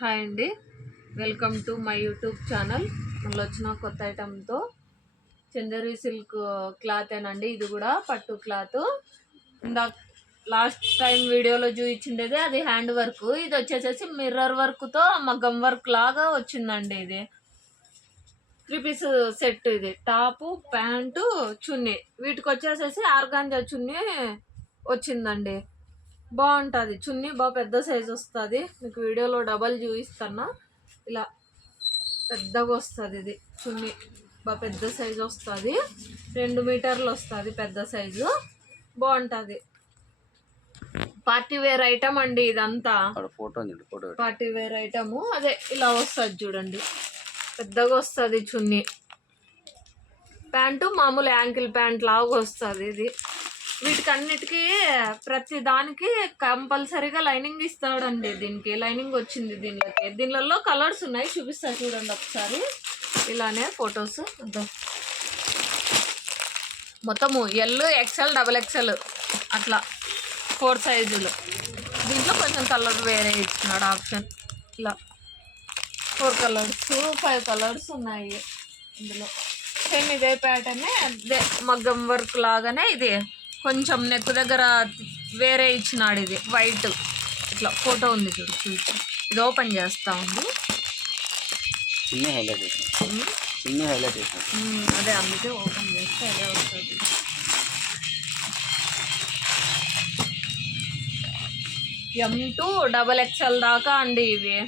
Hi అండి, welcome to my YouTube channel. మళ్ళీ వచ్చిన కొత్త ఐటెంతో చందేరి సిల్క్ క్లాత్ ఏనండి. ఇది కూడా పట్టు క్లాత్. ఇందాక లాస్ట్ టైం వీడియోలో చూపించిండేది అది హ్యాండ్ వర్క్. ఇది వచ్చేసేసి మిర్రర్ వర్క్తో మగ్గం వర్క్ లాగా వచ్చిందండి. ఇది 3 పీస్ సెట్. ఇది టాపు, ప్యాంటు, చున్నీ. వీటికి వచ్చేసేసి ఆర్గాంజా చున్నీ వచ్చిందండి. బాగుంటుంది చున్నీ, బాగా పెద్ద సైజు వస్తుంది. మీకు వీడియోలో డబల్ చూపిస్తాను. ఇలా పెద్దగా వస్తుంది. ఇది చున్నీ బాగా పెద్ద సైజు వస్తుంది. 2 మీటర్లు వస్తుంది పెద్ద సైజు. బాగుంటుంది. పార్టీ వేర్ ఐటమ్ అండి ఇదంతా. Party wear item. అదే ఇలా వస్తుంది చూడండి, పెద్దగా వస్తుంది చున్నీ. ప్యాంటు మామూలు యాంకిల్ ప్యాంట్ లాగా వస్తుంది. ఇది వీటికన్నిటికీ ప్రతి దానికి కంపల్సరీగా లైనింగ్ ఇస్తాడండి. దీనికి లైనింగ్ వచ్చింది. దీనిలో కలర్స్ ఉన్నాయి, చూపిస్తా చూడండి ఒకసారి. ఇలానే ఫొటోస్ మొత్తము ఎల్, ఎక్సెల్, XXL అట్లా 4 సైజులు. దీంట్లో కొంచెం కలర్ వేరే ఇచ్చినాడు ఆప్షన్. ఇలా 4 కలర్స్, 5 కలర్స్ ఉన్నాయి ఇందులో. సేమ్ ఇదే ప్యాటర్నే, అదే మగ్గం వర్క్ లాగానే. ఇది కొంచెం నెక్ దగ్గర వేరే ఇచ్చినాడు. ఇది వైట్ ఇట్లా ఫోటో ఉంది చూడు. ఇది ఓపెన్ చేస్తా ఉంది. అదే అందుకే ఓపెన్ చేస్తే అదే వస్తుంది. M to XXL దాకా అండి ఇవి.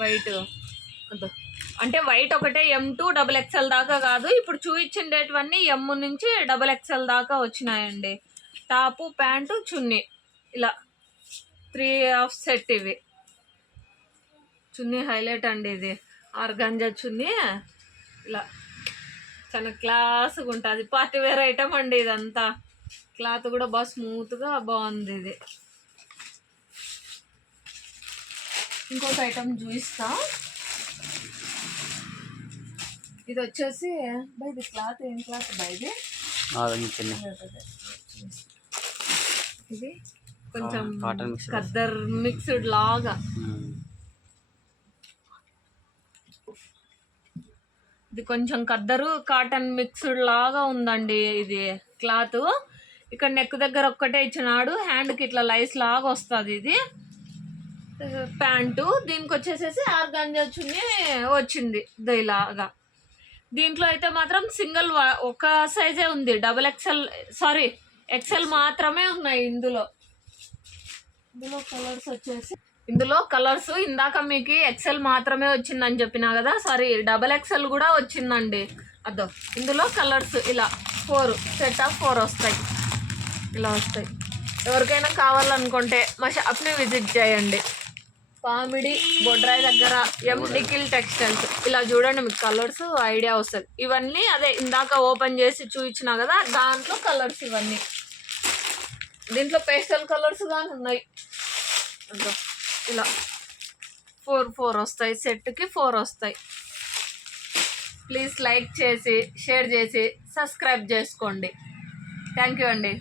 వైట్ అంటే వైట్ ఒకటే M to XXL దాకా కాదు. ఇప్పుడు చూపించిండేటివన్నీ M నుంచి XXL దాకా వచ్చినాయండి. టాపు, ప్యాంటు, చున్నీ ఇలా 3 సెట్. ఇవి చున్నీ హైలైట్ అండి. ఇది ఆర్గాంజా చున్నీ. ఇలా చాలా క్లాస్గా ఉంటుంది. పార్టీ వేర్ ఐటమ్ అండి ఇదంతా. క్లాత్ కూడా బాగా స్మూత్గా బాగుంది. ఇది ఇంకొక ఐటమ్ చూపిస్తా. ఇది వచ్చేసి ఇది క్లాత్ ఏం క్లాత్ ఇది? ఇది కొంచెం ఖద్దర్ మిక్స్డ్ లాగా. ఇది కొంచెం ఖద్దరు కాటన్ మిక్స్డ్ లాగా ఉందండి. ఇది క్లాత్ ఇక్కడ నెక్ దగ్గర ఒక్కటే ఇచ్చినాడు. హ్యాండ్కి ఇట్లా లైస్ లాగా వస్తుంది. ఇది ప్యాంటు. దీనికి వచ్చేసేసి ఆర్గాంజా చున్నీ వచ్చింది ఇలాగా. దీంట్లో అయితే మాత్రం సింగిల్ ఒక సైజే ఉంది. XXL మాత్రమే ఉన్నాయి ఇందులో. కలర్స్ వచ్చేసి ఇందులో కలర్స్ ఇందాక మీకు XL మాత్రమే వచ్చిందని చెప్పినా కదా. XXL కూడా వచ్చిందండి. అదో ఇందులో కలర్స్ ఇలా 4 సెట్ ఆఫ్ 4 వస్తాయి. ఇలా వస్తాయి. ఎవరికైనా కావాలనుకుంటే మా షాప్ని విజిట్ చేయండి. కామెడీ బొడ్రాయి దగ్గర M నిఖిల్ టెక్స్టైల్స్. ఇలా చూడండి, మీకు కలర్స్ ఐడియా వస్తుంది. ఇవన్నీ అదే ఇందాక ఓపెన్ చేసి చూపించినా కదా, దాంట్లో కలర్స్ ఇవన్నీ. దీంట్లో పేస్టల్ కలర్స్ కానీ ఉన్నాయి. ఇలా 4 వస్తాయి. సెట్కి 4 వస్తాయి. ప్లీజ్ లైక్ చేసి, షేర్ చేసి, సబ్స్క్రైబ్ చేసుకోండి. థ్యాంక్ యూ అండి.